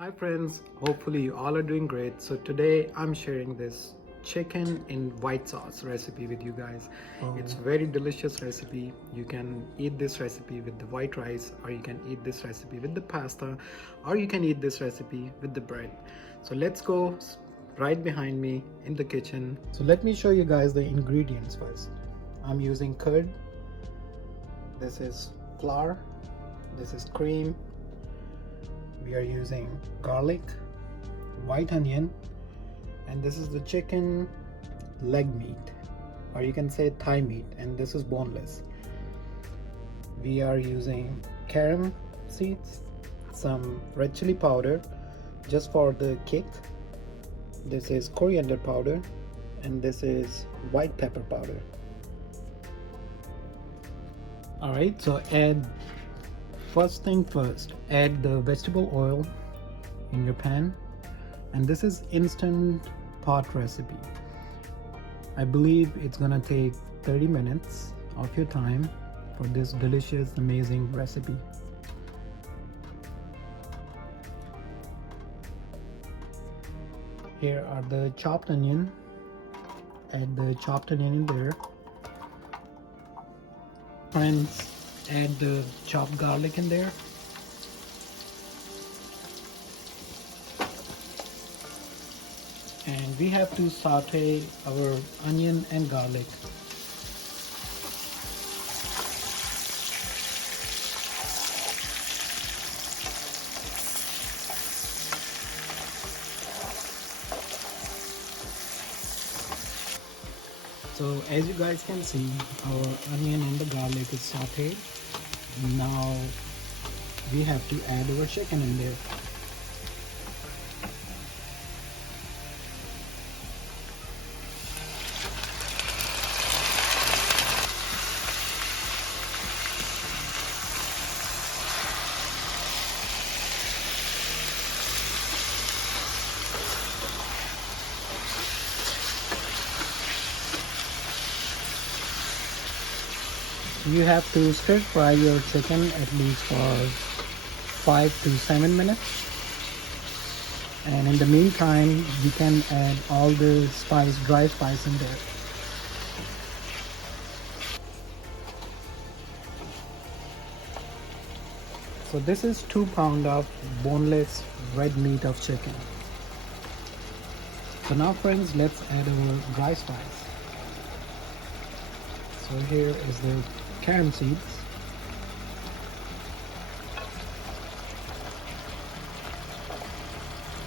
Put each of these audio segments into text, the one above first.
Hi friends, hopefully you all are doing great. So today I'm sharing this chicken in white sauce recipe with you guys. It's very delicious recipe. You can eat this recipe with the white rice, or you can eat this recipe with the pasta, or you can eat this recipe with the bread. So let's go right behind me in the kitchen. So let me show you guys the ingredients first. I'm using curd. This is flour. This is cream. We are using garlic, white onion, and this is the chicken leg meat, or you can say thigh meat, and this is boneless. We are using carom seeds, some red chili powder just for the kick. This is coriander powder, and this is white pepper powder. Alright, so first thing first, add the vegetable oil in your pan, and this is instant pot recipe. I believe it's gonna take 30 minutes of your time for this delicious, amazing recipe. Here are the chopped onion. Add the chopped onion in there. Friends, add the chopped garlic in there. And we have to saute our onion and garlic. So as you guys can see, our onion and the garlic is sauteed. Now we have to add our chicken in there. You have to stir fry your chicken at least for 5 to 7 minutes. And in the meantime, you can add all the dry spice in there. So this is 2 pounds of boneless red meat of chicken. So now friends, let's add our dry spice. So here is the carom seeds.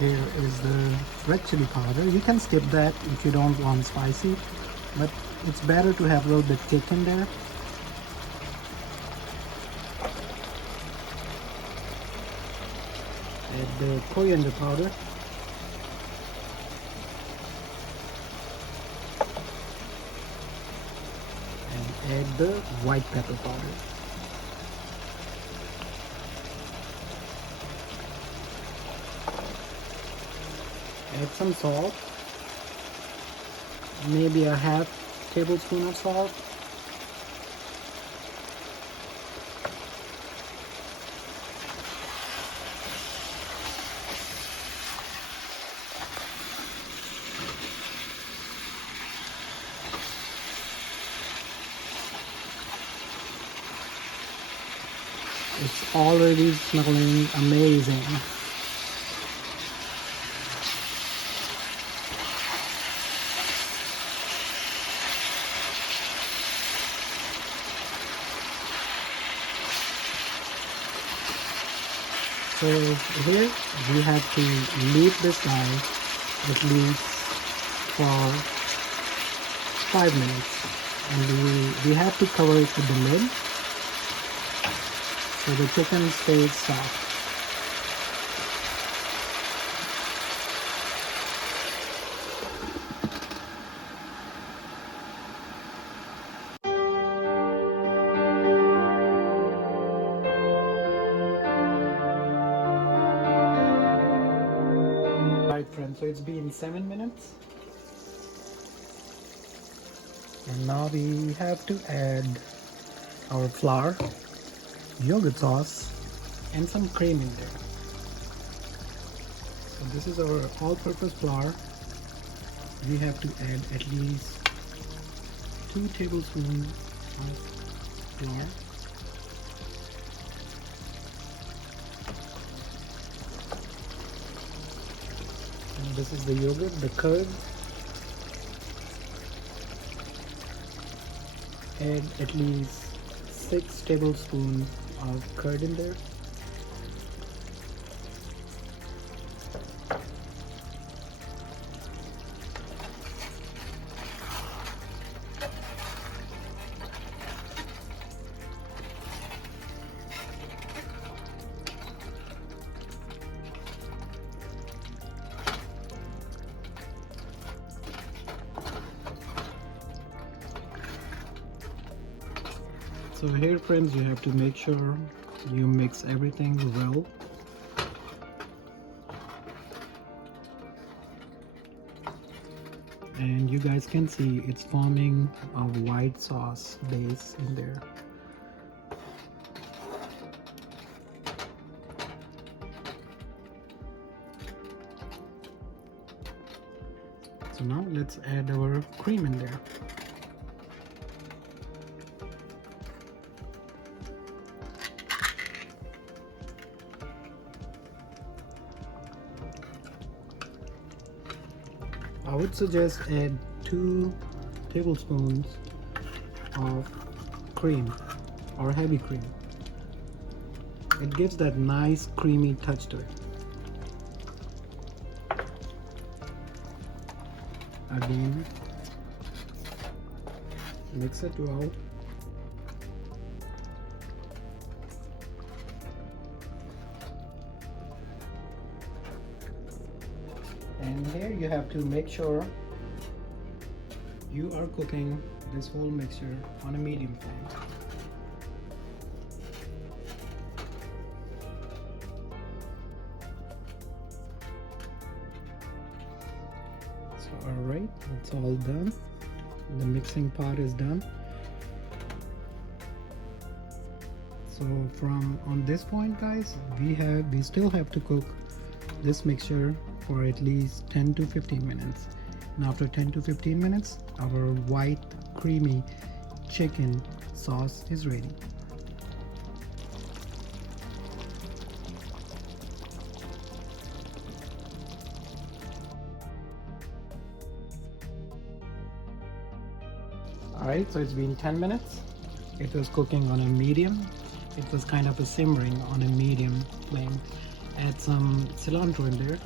Here is the red chili powder. You can skip that if you don't want spicy, but it's better to have a little bit kick in there. Add the coriander powder. And add the white pepper powder. Add some salt, maybe a half tablespoon of salt. It's already smelling amazing. So here we have to leave this guy at least for 5 minutes, and we have to cover it with the lid so the chicken stays soft. Alright friends, so it's been 7 minutes. And now we have to add our flour, yogurt sauce, and some cream in there. So this is our all-purpose flour. We have to add at least 2 tablespoons of flour. And this is the yogurt, the curd. Add at least 6 tablespoons of curd in there. So here friends, you have to make sure you mix everything well. And you guys can see it's forming a white sauce base in there. So now let's add our cream in there. I would suggest add 2 tablespoons of cream or heavy cream. It gives that nice creamy touch to it. Again, mix it well. And here you have to make sure you are cooking this whole mixture on a medium flame. So alright, it's all done. The mixing part is done. So from on this point guys, we still have to cook this mixture for at least 10 to 15 minutes. And after 10 to 15 minutes, our white creamy chicken sauce is ready. Alright, so it's been 10 minutes. It was cooking on a medium. It was kind of a simmering on a medium flame. Add some cilantro in there.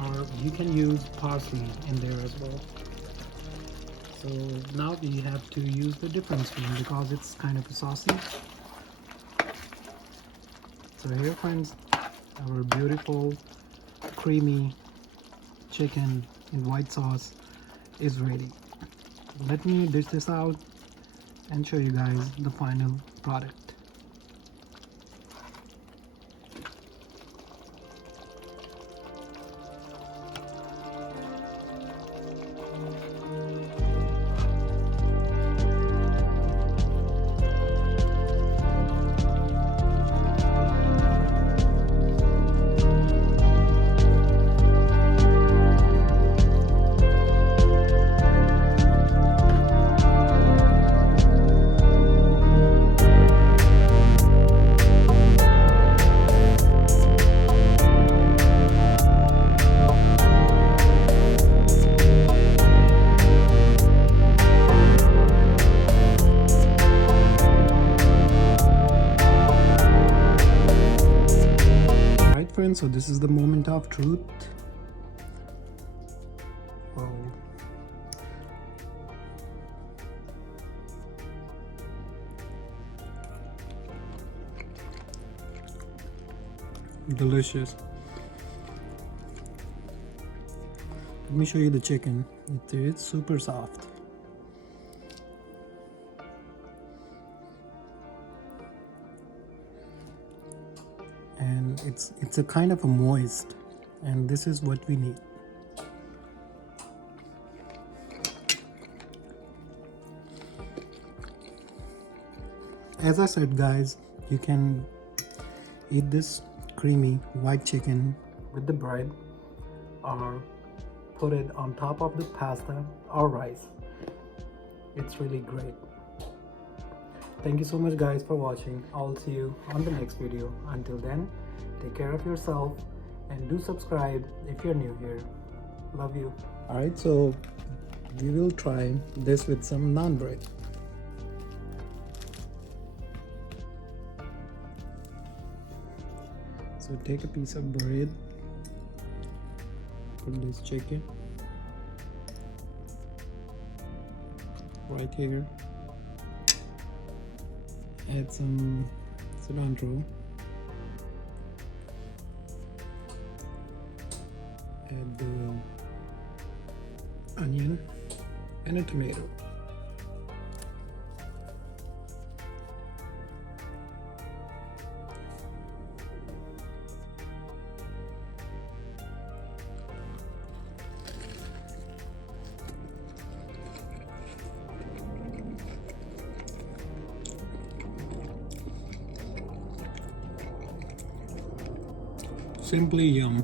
Or you can use parsley in there as well. So now we have to use the different spoon because it's kind of saucy. So here friends, our beautiful creamy chicken in white sauce is ready. Let me dish this out and show you guys the final product. So this is the moment of truth. Wow. Delicious. Let me show you the chicken. It's super soft. And it's a kind of a moist, and this is what we need. As I said guys, you can eat this creamy white chicken with the bread, or put it on top of the pasta or rice. It's really great. Thank you so much guys for watching. I'll see you on the next video. Until then, take care of yourself and do subscribe if you're new here. Love you. Alright, so we will try this with some naan bread. So take a piece of bread, put this chicken right here, add some cilantro, add the onion and a tomato. Simply yum.